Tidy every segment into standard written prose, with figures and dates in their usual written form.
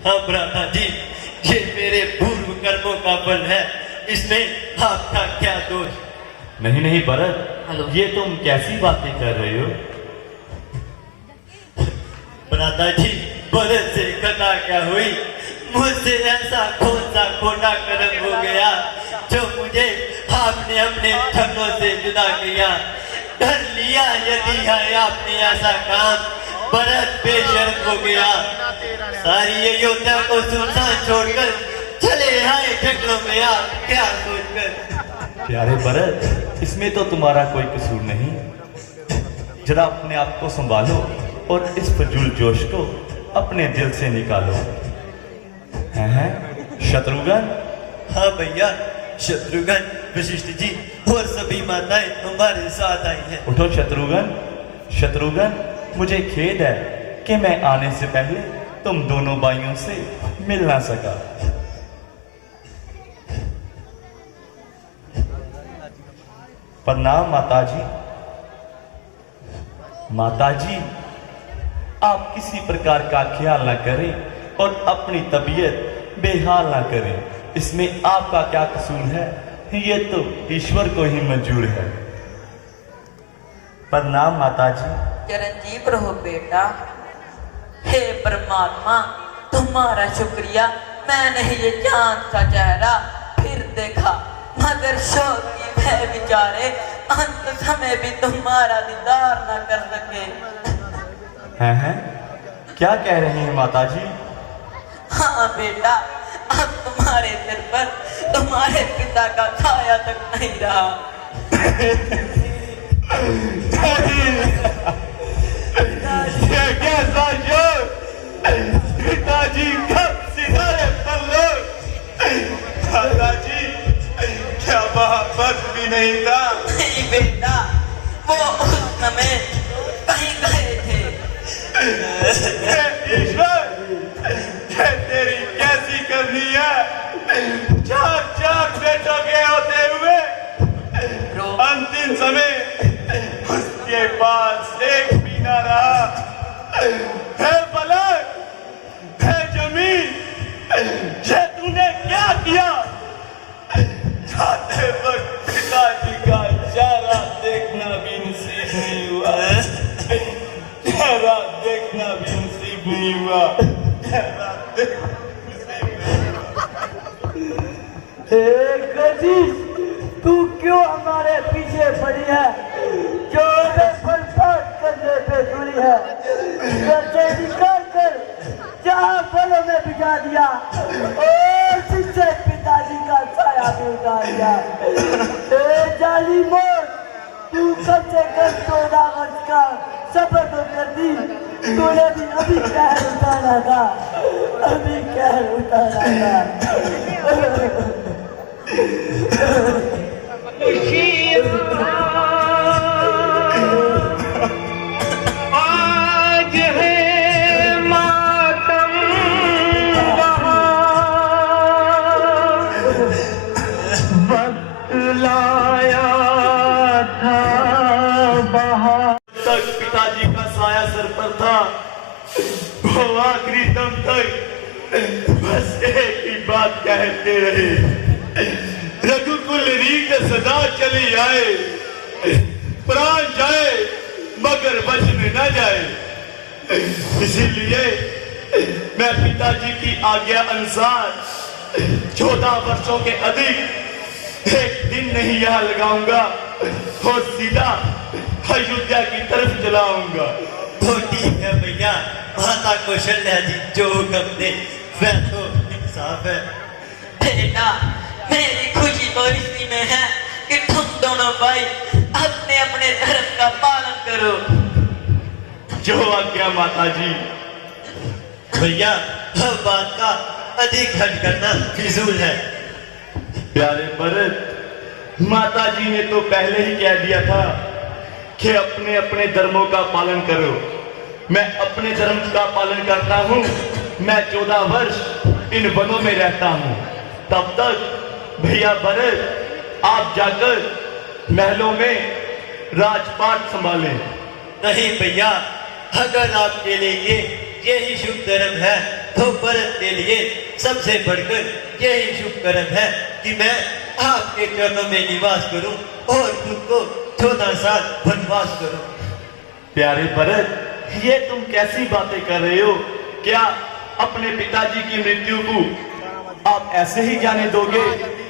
हाँ भ्राता जी, ये मेरे पूर्व कर्मों का फल है, इसमें आपका क्या दोष? नहीं नहीं भरत, ये तुम कैसी बातें कर रहे हो? भ्राता जी, भरत से कथा क्या हुई, मुझसे ऐसा कौन सा खोटा कर्म हो गया जो मुझे आपने अपने छलों से जुदा किया। डर लिया यदि है आपने ऐसा काम, भरत बेशर्म हो गया। सारी अयोध्या को सुनसान छोड़कर चले आए जंगलों में, आप क्या सोचकर? प्यारे भरत, इसमें तो तुम्हारा कोई कसूर नहीं। जरा अपने आप को संभालो और इस फजूल जोश को अपने दिल से निकालो। हैं शत्रुघ्न? हाँ भैया, शत्रुघ्न, वशिष्ठ जी और सभी माताएं हमारे साथ आई हैं। उठो शत्रुघ्न। शत्रुघ्न, मुझे खेद है कि मैं आने से पहले तुम दोनों भाइयों से मिल ना सका। प्रणाम माताजी। माताजी, आप किसी प्रकार का ख्याल ना करें और अपनी तबीयत बेहाल ना करें। इसमें आपका क्या कसूर है, ये तो ईश्वर को ही मंजूर है। प्रणाम माताजी। चिरंजीव रहो बेटा। हे परमात्मा, तुम्हारा शुक्रिया, मैंने ये चांद सा चेहरा फिर देखा, मगर शौक की भय बिचारे अंत समय भी तुम्हारा दीदार न कर सके। हैं क्या कह रही हैं माताजी? हाँ बेटा, अब तुम्हारे सिर पर तुम्हारे पिता का छाया तक नहीं रहा। पिताजी कब सितारे पर लोग? दादाजी, क्या मोहब्बत भी नहीं था? नहीं बेटा, वो उस समय कहीं गए थे। ईश्वर, तेरी कैसी करनी है? चार बेटों के होते हुए अंतिम समय उसके पास एक भी ना रहा। है फलक, है जमीन, ये तूने क्या किया? जाते वक्त पिताजी का चेहरा देखना भी नसीब नहीं हुआ। चेहरा देखना भी नसीब नहीं हुआ। चेहरा देखना तू क्यों हमारे पीछे पड़ी है? जो फलफाट करने पे तुली है, से निकाल कर जहाँ फलों में भिजा दिया और जिससे पिताजी का छाया भी उतार दिया। जाली मोर, तू कम से कम 14 वर्ष का सफर तो कर दी, तूने भी अभी कहर उतारा था, अभी कहर उतारा था। आज है मातम वक्त लाया था बहार। तक पिताजी का साया सर पर था, वो आखिरी दम तक बस एक ही बात कहते रहे, रघुकुल रीत सदा चली आए, प्राण जाए मगर वचन न जाए। इसीलिए मैं पिताजी की आज्ञा अनुसार 14 वर्षों के अधिक एक दिन नहीं यहाँ लगाऊंगा और सीधा अयोध्या की तरफ चलाऊंगा। तो ठीक है भैया, माता कौशल्या जी जो हुक्म दे वह तो इंसाफ है। बेटा, मेरी खुशी तो इसी में है कि तुम दोनों भाई अपने अपने धर्म का पालन करो। जो आज्ञा माताजी। भैया, हर बात का अधिक हट करना फिजूल है। प्यारे भरत, माताजी ने तो पहले ही कह दिया था कि अपने अपने धर्मों का पालन करो। मैं अपने धर्म का पालन करता हूँ। मैं 14 वर्ष इन वनों में रहता हूँ। तब तक भैया भरत, आप जाकर महलों में राजपाट संभालें। नहीं भैया, अगर आपके लिए यही शुभ धर्म है तो भरत के लिए सबसे बढ़कर यही शुभ कर्म है कि मैं आपके चरणों में निवास करूं और खुद को 14 साल वनवास करूं। प्यारे भरत, ये तुम कैसी बातें कर रहे हो? क्या अपने पिताजी की मृत्यु को आप ऐसे ही जाने दोगे?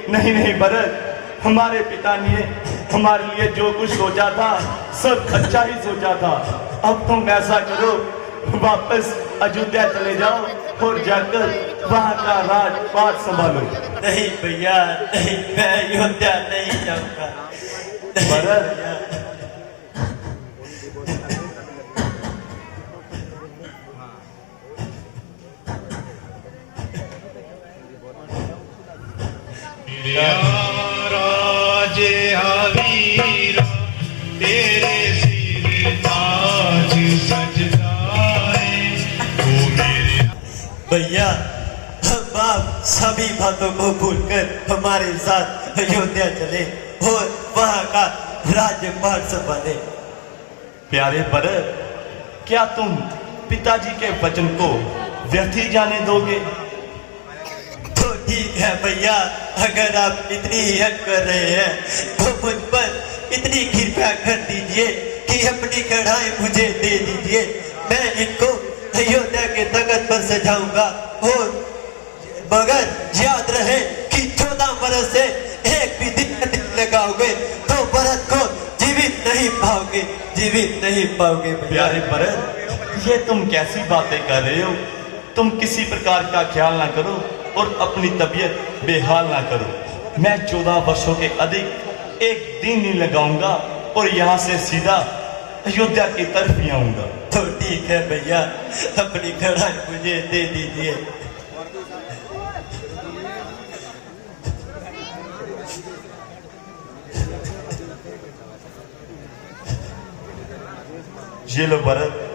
नहीं नहीं भरत, हमारे पिता ने हमारे लिए जो कुछ सोचा था सब अच्छा ही सोचा था। अब तुम ऐसा करो, वापस अयोध्या चले जाओ और जाकर वहां का राजपाट संभालो। नहीं भैया नहीं, मैं अयोध्या नहीं जाऊंगा। भरत, राजे आवीरा तेरे सिर ताज सजदाए ओ मेरे। भैया हम आप सभी बातों को भूलकर हमारे साथ अयोध्या चले और वहां का राज्यपाट संभाले। प्यारे भरत, क्या तुम पिताजी के वचन को व्यर्थ ही जाने दोगे? तो ठीक है भैया, अगर आप इतनी हद कर रहे हैं तो मुझ पर इतनी कृपया कर दीजिए कि अपनी कढ़ाई मुझे दे दीजिए। मैं इनको अयोध्या के तख्त पर सजाऊंगा और मगर याद रहे कि 14 बरस से एक भी दिन लगाओगे तो भरत को जीवित नहीं पाओगे, जीवित नहीं पाओगे। प्यारे भरत, ये तुम कैसी बातें कर रहे हो? तुम किसी प्रकार का ख्याल ना करो और अपनी तबीयत बेहाल ना करो। मैं 14 वर्षों के अधिक एक दिन नहीं लगाऊंगा और यहाँ से सीधा अयोध्या की तरफ ही आऊंगा। तो ठीक है भैया, अपनी कढ़ाई मुझे दे दीजिए। ये लो भरत,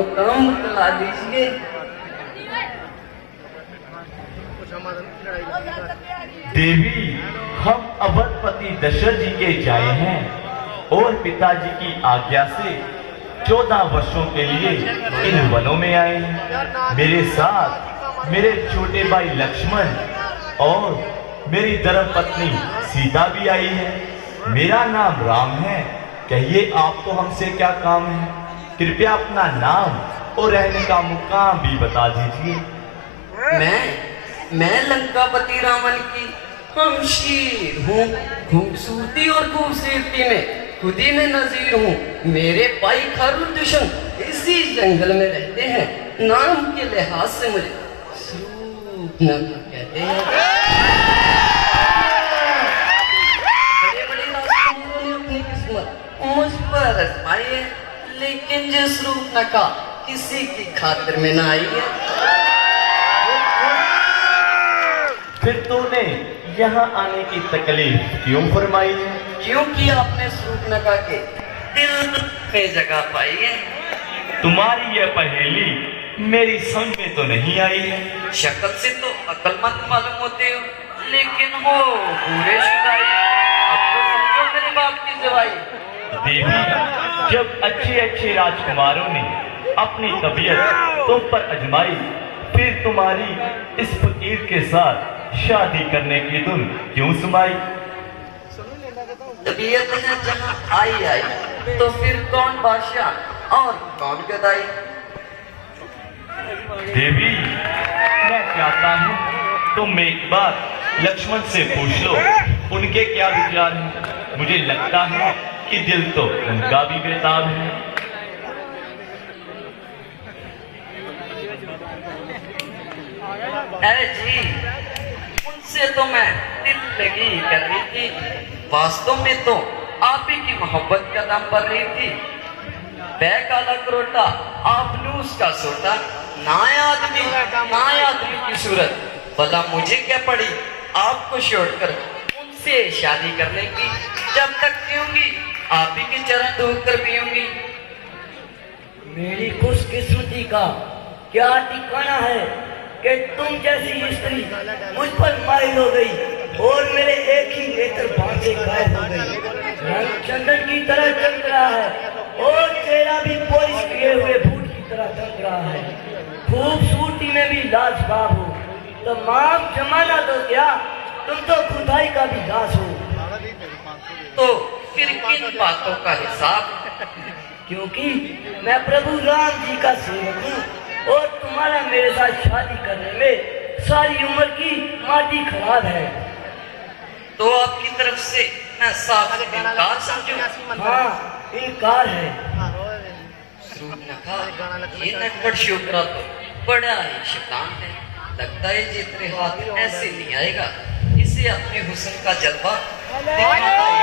दोनों काम बतला दीजिए। देवी, हम अवधपति दशरथ जी के जाए हैं और पिताजी की आज्ञा से 14 वर्षों के लिए इन वनों में आए हैं। मेरे साथ मेरे छोटे भाई लक्ष्मण और मेरी धर्मपत्नी सीता भी आई है। मेरा नाम राम है। कहिए आपको हमसे क्या काम है? कृपया अपना नाम और रहने का मुकाम भी बता दीजिए। मैं लंकापति रावण की हमशीर हूँ। खूबसूरती और खूबसूरती में खुद ही में नजीर हूँ। मेरे भाई खरुदूषण इसी जंगल में रहते हैं। नाम के लिहाज से मुझे सूपनखा कहते हैं। बड़े बड़े राजकुमारों ने अपनी किस्मत मुझ पर आजमाई है, लेकिन जिस सूपनखा किसी की खातिर में ना आई है। फिर तूने यहाँ आने की तकलीफ क्यों फरमाई है? क्योंकि आपने सूपनखा के दिल में जगह पाई है। तुम्हारी यह पहेली मेरी समझ में तो नहीं आई है। शक्ल से तो अक्लमंद मालूम होते हो, लेकिन हो पूरे शुदाई। अब तो समझो मेरे बाप की जवाई। देवी, जब अच्छे अच्छे राजकुमारों ने अपनी तबीयत तुम पर आजमाई, फिर तुम्हारी इस फकीर के साथ शादी करने की धुन क्यों सुनाई? तबीयत है जहाँ आई तो फिर कौन बादशाह और कौन गदाई। देवी, मैं चाहता हूँ तुम एक बार लक्ष्मण से पूछ लो उनके क्या विचार हैं। मुझे लगता है कि दिल तो उनका भी बेताब है। अरे जी, उनसे तो मैं दिल लगी कर रही थी। वास्तव में तो आप ही की मोहब्बत का दाम पर रही थी। बैग काला करोटा, आप लूस का सोटा। ना आदमी की सूरत, भला मुझे क्या पड़ी आपको छोड़कर उनसे शादी करने की। जब तक पीऊंगी आप ही के चरण धोकर पीऊंगी। मेरी खुशकिस्मती का क्या ठिकाना है कि तुम जैसी स्त्री मुझ पर माइल हो गई और मेरे एक ही नेत्र बांध से गायब हो गई। रंग चंदन की तरह चमक रहा है और चेहरा भी पॉलिश किए हुए बूट की तरह चमक रहा है। खूबसूरती में भी लाजवाब हो। तमाम जमाना तो क्या, तुम तो खुदाई का भी दास हो। तो फिर किन बातों का हिसाब? क्योंकि मैं प्रभु राम जी का सेवक हूँ और तुम्हारा मेरे साथ शादी करने में सारी उम्र की माटी खराब है। तो आपकी तरफ से मैं साफ इनकार समझूं? हाँ, इनकार है। सूपनखा, ये नटखट छोकरा तो बड़ा ही शैतान है। लगता है ये तेरे हाथ ऐसे नहीं आएगा। इसे अपने हुस्न का जलवा दिखाना ही।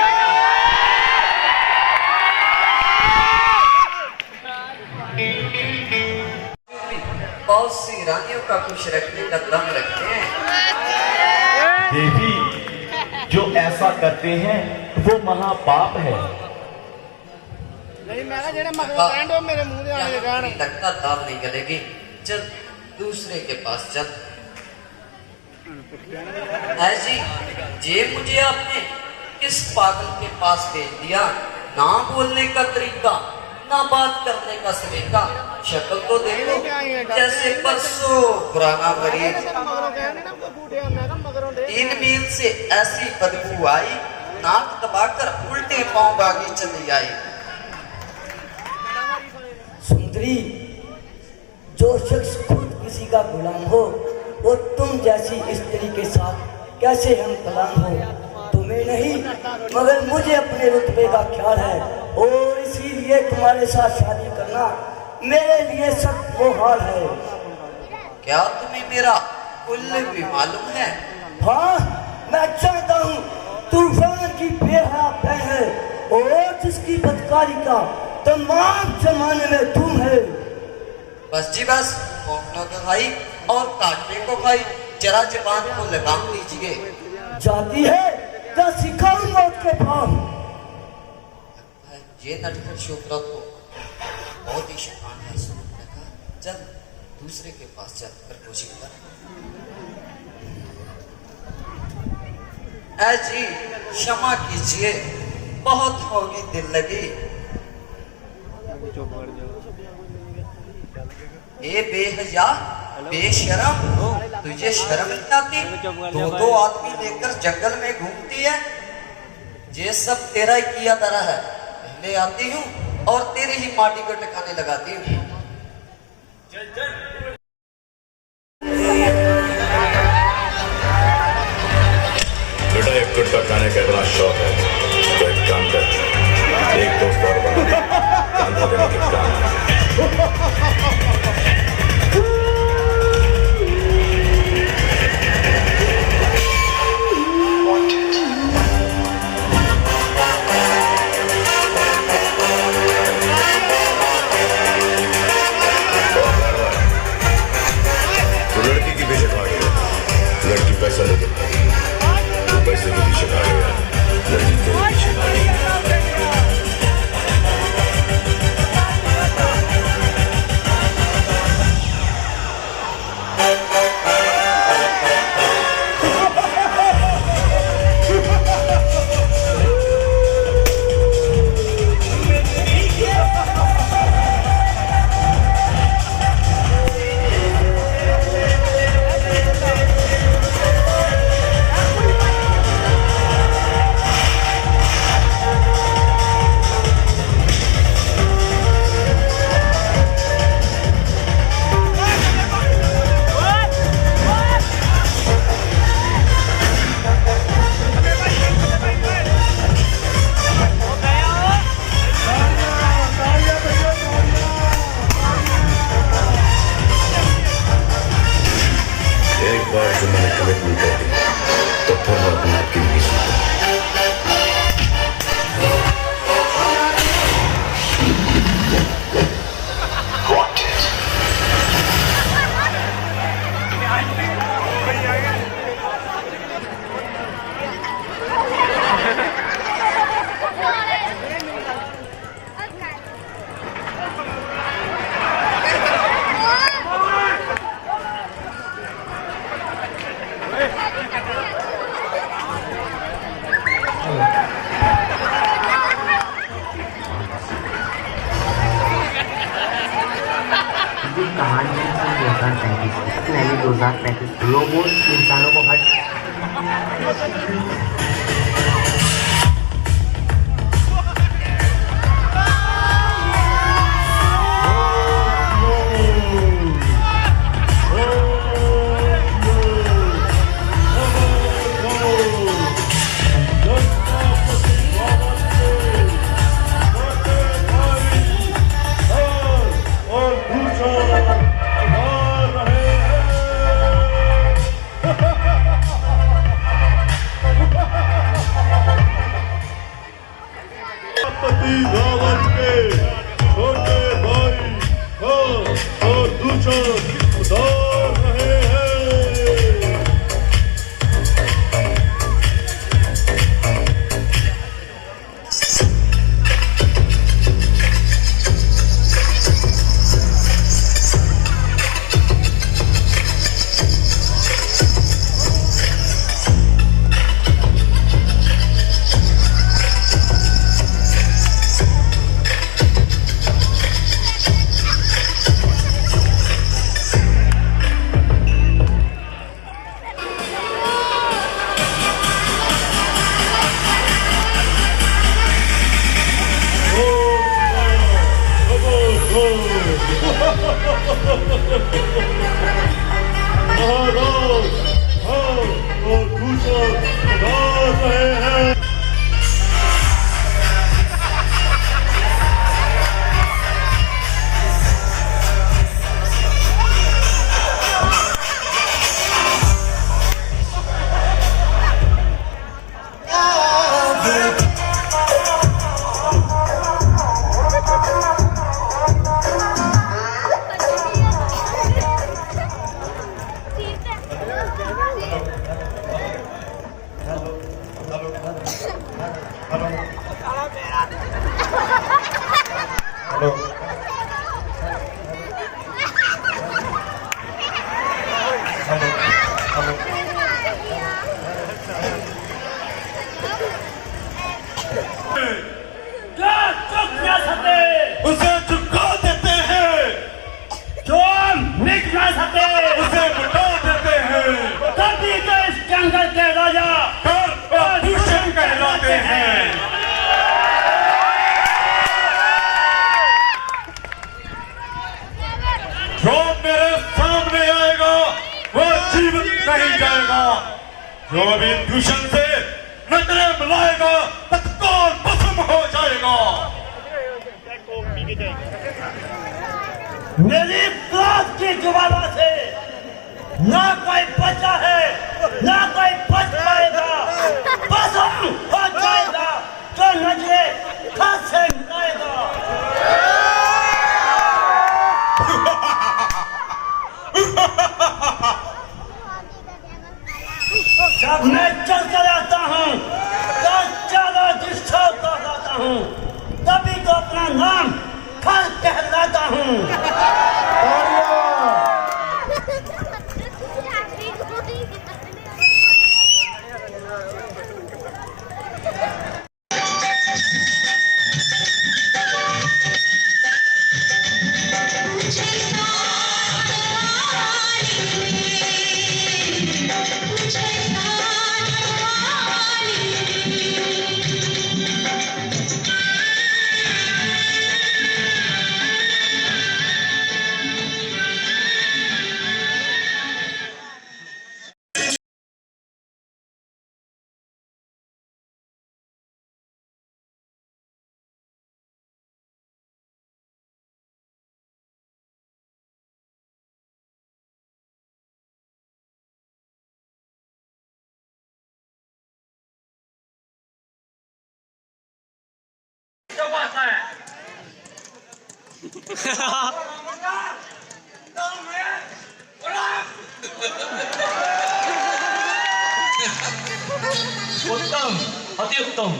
बहुत सी रानियों का खुश रखने का दम रखते हैं। देवी, जो ऐसा करते हैं वो महापाप है। लगता दाल नहीं गलेगी। चल दूसरे के पास चल। है जी, ये मुझे आपने किस पागल के पास भेज दिया? ना बोलने का तरीका, ना बात करने का सलीका। शक्ल तो देखो जैसे परसों पुराना मरीज। 3 मील से ऐसी बदबू आई, नाक दबाकर उल्टे पांव भागी चली आई। सुंदरी, जो शख्स खुद किसी का गुलाम हो वो तुम जैसी स्त्री के साथ कैसे हम कलाम हो। तुम्हें नहीं मगर मुझे अपने रुतबे का ख्याल है और इसीलिए तुम्हारे साथ शादी करना मेरे लिए सख्त मुहाल है। क्या तुम्हें मेरा कुल भी मालूम है? हाँ, मैं चाहता हूँ तूफान की बेहा बहन और जिसकी बदकारी का तमाम जमाने में तुम है। बस जी बस, भौंकने को खाई और काटने को खाई। जरा जुबान को लगाम दीजिए। जाती है तो सिखाऊं मौत के पाँव। ये नटखट छोकरा तो बहुत ही शैतान है। चल दूसरे के पास चल कर कोशिश कर। ऐ जी क्षमा कीजिए, बहुत होगी दिल लगी। ए बेहया बेशरम, तुझे शर्म नहीं आती? दो आदमी लेकर जंगल में घूमती है। ये सब तेरा ही किया धरा है। पहले आती हूँ और तेरी ही माटी को टकाने लगाती हूँ। बेटा एक गुटखा खाने का इतना शौक है तो एक काम कर, एक दोस्त और बना ले, कांधा देने के काम। तो लड़की के पीछे भाग गया, लड़की पैसा लेके भागी, तो पैसे के पीछे भाग गया, लड़की तेरे पीछे भागी। एक बार जो मैंने कमिटमेंट कर दी तो फिर मैं अपने आप की नहीं सुनता। कहानी 2035 रोबोट इंसानों को हट रावण के छोटे भाई और दूसरा उतार रहे हैं। महाराज और दूसरा उतार रहे हैं। जाएगा। जो भी दूषण से नजरें मिलाएगा तत्काल भस्म हो जाएगा। मेरी क्रोध की ज्वाला से ना कोई बचा है, ना कोई बच पाएगा। भस्म हो जाएगा जो नजरे हाथ से मिलाएगा। जब मैं चलता रहता हूँ तो ज्यादा डिस्टर्ब कर जाता हूँ, तभी तो अपना नाम फल कहलाता हूँ। उत्तम, अति उत्तम।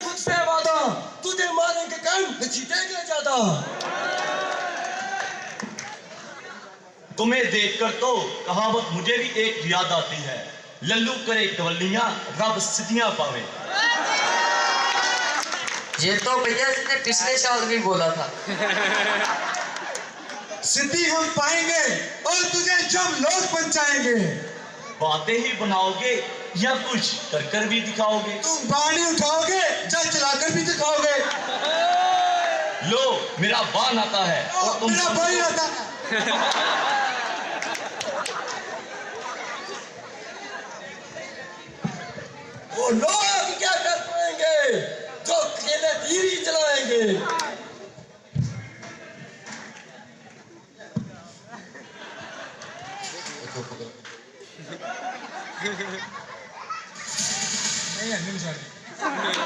मुझसे वादा, तुझे मारने के कारण जीतेंगे ज्यादा। तुम्हें देखकर तो कहावत मुझे भी एक याद आती है, लल्लू करे कवलियां रब सिद्धियां पावे। ये तो भैया इसने पिछले साल भी बोला था। सिद्धि हम पाएंगे और तुझे जब लोग बचाएंगे। बातें ही बनाओगे या कुछ कर कर भी दिखाओगे? तुम बाणी उठाओगे या चलाकर भी दिखाओगे। लो मेरा बाण आता है और तुम मेरा बाण आता है। वो लोग क्या कर पाएंगे जो अकेले तीर ही चलाएंगे।